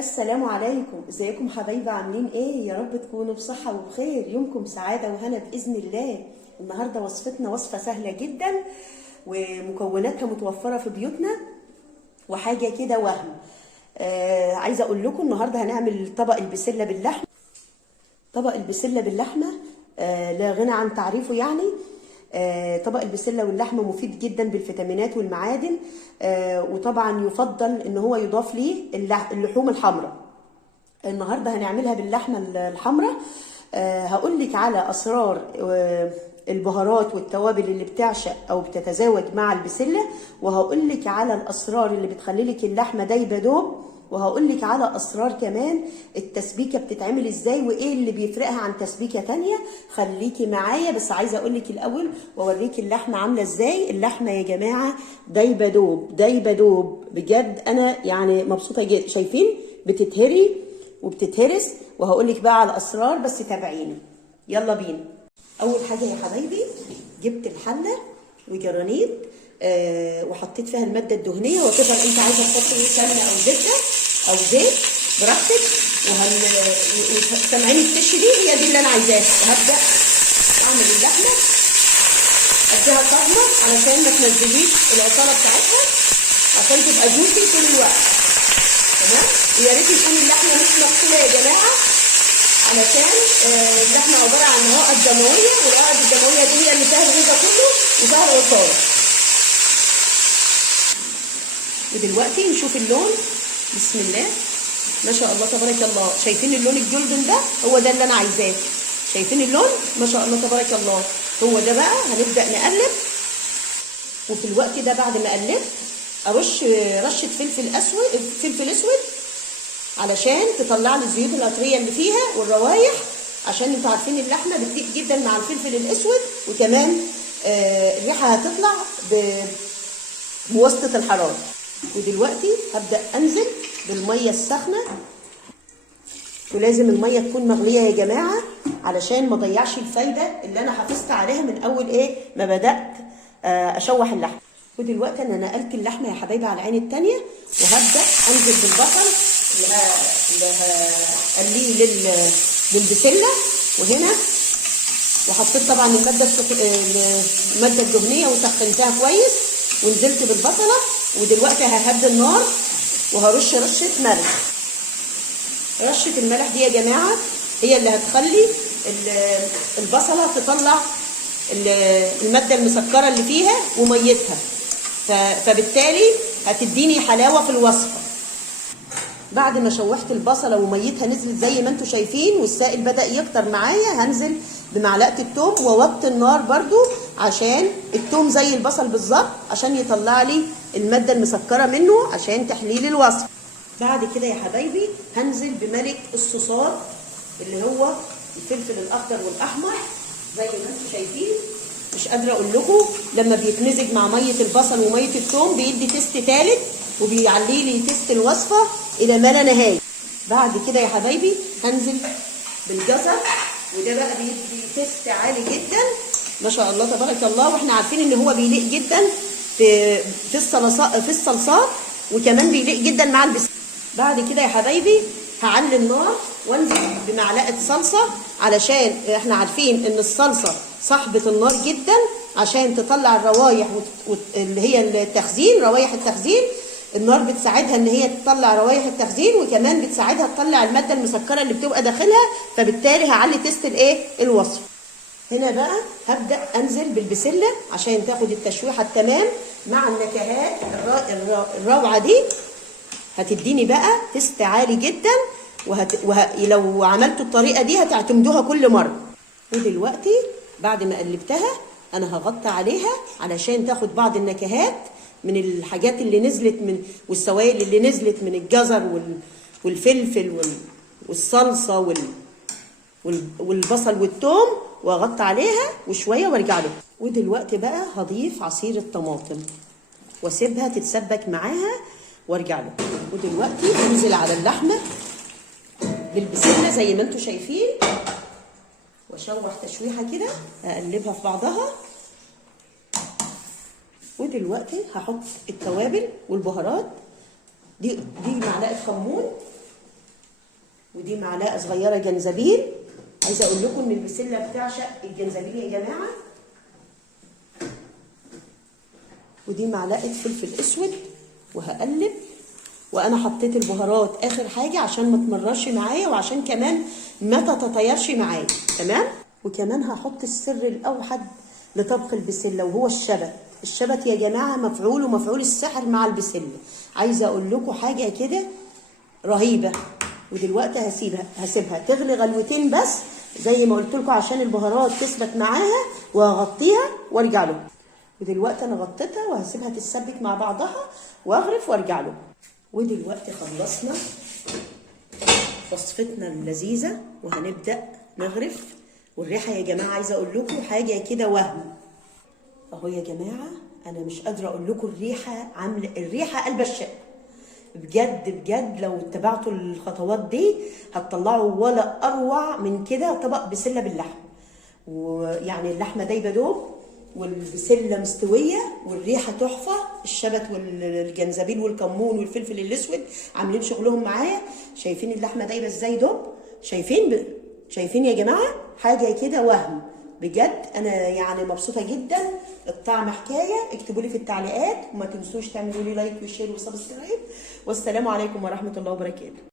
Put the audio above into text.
السلام عليكم، ازيكم حبايبي؟ عاملين ايه؟ يا رب تكونوا بصحة وبخير، يومكم سعادة وهنا بإذن الله. النهاردة وصفتنا وصفة سهلة جدا ومكوناتها متوفرة في بيوتنا وحاجة كده وهم. عايزة اقول لكم النهاردة هنعمل طبق البسلة باللحمة. طبق البسلة باللحمة لا غنى عن تعريفه يعني. طبق البسلة واللحمة مفيد جدا بالفيتامينات والمعادن، وطبعا يفضل ان هو يضاف ليه اللحوم الحمراء. النهارده هنعملها باللحمة الحمراء. هقول لك على اسرار البهارات والتوابل اللي بتعشق او بتتزاوج مع البسلة، وهقول لك على الاسرار اللي بتخلي لك اللحمة دايبة دوب، وهقول لك على اسرار كمان التسبيكه بتتعمل ازاي وايه اللي بيفرقها عن تسبيكه تانية. خليكي معايا، بس عايزه اقول لك الاول واوريكي اللحمه عامله ازاي. اللحمه يا جماعه دايبه دوب دايبه دوب بجد، انا يعني مبسوطه جدا. شايفين بتتهري وبتتهرس، وهقول لك بقى على الاسرار، بس تابعيني. يلا بينا. اول حاجه يا حبايبي، جبت الحله وجرانيت وحطيت فيها الماده الدهنيه، وتقدر انت عايزه تحطي سمنه او زبده او زيت براحتك. سامعين التش دي؟ هي دي اللي انا عايزاها. وهبدا اعمل اللحمه، اديها صدمه علشان ما تنزليش العصاره بتاعتها، عشان تبقى جوسي طول الوقت. تمام؟ ويا ريت يكون اللحمه مش مغسوله يا جماعه، علشان اللحمه عباره عن عقد دمويه، والعقد الدمويه دي هي اللي فيها الغذاء كله وفيها العصاره. ودلوقتي نشوف اللون. بسم الله ما شاء الله تبارك الله. شايفين اللون الجولدن ده؟ هو ده اللي انا عايزاه. شايفين اللون؟ ما شاء الله تبارك الله. هو ده بقى. هنبدا نقلب، وفي الوقت ده بعد ما قلبت ارش رشه فلفل اسود علشان تطلع لي الزيوت العطريه اللي فيها والروايح، عشان انتوا عارفين اللحمه بتليق جدا مع الفلفل الاسود، وكمان الريحه هتطلع بواسطه الحراره. ودلوقتي هبدا انزل بالميه السخنه، ولازم الميه تكون مغليه يا جماعه علشان ما اضيعش الفايده اللي انا حافظت عليها من اول ما بدات اشوح اللحمه. ودلوقتي انا نقلت اللحمه يا حبايبي على العين الثانيه، وهبدا انزل بالبصل اللي هقليه للبسله. وهنا وحطيت طبعا الماده الدهنيه وسخنتها كويس، ونزلت بالبصله. ودلوقتي ههدي النار وهرش رشه ملح. رشه الملح دي يا جماعه هي اللي هتخلي البصله تطلع الماده المسكره اللي فيها وميتها، فبالتالي هتديني حلاوه في الوصفه. بعد ما شوحت البصله وميتها نزلت زي ما انتم شايفين، والسائل بدا يكتر معايا، هنزل بمعلقه الثوم واوطي النار برضو، عشان الثوم زي البصل بالظبط عشان يطلع لي الماده المسكره منه عشان تحليل الوصفه. بعد كده يا حبايبي هنزل بملك الصوصات اللي هو الفلفل الاخضر والاحمر زي ما انتم شايفين. مش قادره اقول لكم، لما بيتمزج مع ميه البصل وميه الثوم بيدي تيست ثالث وبيعلي لي تيست الوصفه الى ما لا نهايه. بعد كده يا حبايبي هنزل بالجزر، وده بقى بيدي تيست عالي جدا ما شاء الله تبارك الله، واحنا عارفين ان هو بيليق جدا في الصلصات، وكمان بيليق جدا مع البسله. بعد كده يا حبايبي هعلي النار وانزل بمعلقه صلصه، علشان احنا عارفين ان الصلصه صاحبه النار جدا عشان تطلع الروايح اللي هي التخزين، روايح التخزين. النار بتساعدها ان هي تطلع روايح التخزين، وكمان بتساعدها تطلع الماده المسكره اللي بتبقى داخلها، فبالتالي هعلي تيست الوصفه. هنا بقى هبدا انزل بالبسله عشان تاخد التشويحه التمام مع النكهات الروعه دي. هتديني بقى تيست عالي جدا، لو عملتوا الطريقه دي هتعتمدوها كل مره. ودلوقتي بعد ما قلبتها انا هغطي عليها علشان تاخد بعض النكهات من الحاجات اللي نزلت والسوائل اللي نزلت من الجزر والفلفل والصلصه والبصل والثوم، واغطي عليها وشويه وارجع له. ودلوقتي بقى هضيف عصير الطماطم واسيبها تتسبك معاها وارجع له. ودلوقتي انزل على اللحمه بالبسله زي ما انتم شايفين، واشوح تشويحه كده، اقلبها في بعضها. ودلوقتي هحط التوابل والبهارات. دي معلقه كمون، ودي معلقه صغيره جنزبيل. عايزه اقول لكم ان البسله بتعشق الجنزبيل يا جماعه. ودي معلقه فلفل اسود وهقلب. وانا حطيت البهارات اخر حاجه عشان ما تمررش معايا وعشان كمان ما تتطيرش معايا. تمام. وكمان هحط السر الاوحد لطبخ البسله وهو الشبت. الشبت يا جماعه مفعول ومفعول السحر مع البسله. عايزه اقول لكم حاجه كده رهيبه. ودلوقتي هسيبها تغلي غلوتين بس زي ما قلت لكم عشان البهارات تثبت معاها، وهغطيها وارجع لكم. ودلوقتي انا غطيتها وهسيبها تتسبك مع بعضها واغرف وارجع لكم. ودلوقتي خلصنا وصفتنا اللذيذه وهنبدا نغرف. والريحه يا جماعه عايزه اقول لكم حاجه كده وهم اهو يا جماعه. انا مش قادره اقول لكم الريحه عامله، الريحه قلب الشقه بجد بجد. لو اتبعتوا الخطوات دي هتطلعوا ولا اروع من كده طبق بسله باللحم. ويعني اللحمه دايبه دوب والبسله مستويه والريحه تحفه. الشبت والجنزبيل والكمون والفلفل الاسود عاملين شغلهم معايا. شايفين اللحمه دايبه ازاي دوب؟ شايفين يا جماعه حاجه كده وهم بجد. انا يعني مبسوطه جدا. الطعم حكايه. اكتبوا لي في التعليقات وما تنسوش تعملوا لي لايك وشير وسبسكرايب. والسلام عليكم ورحمه الله وبركاته.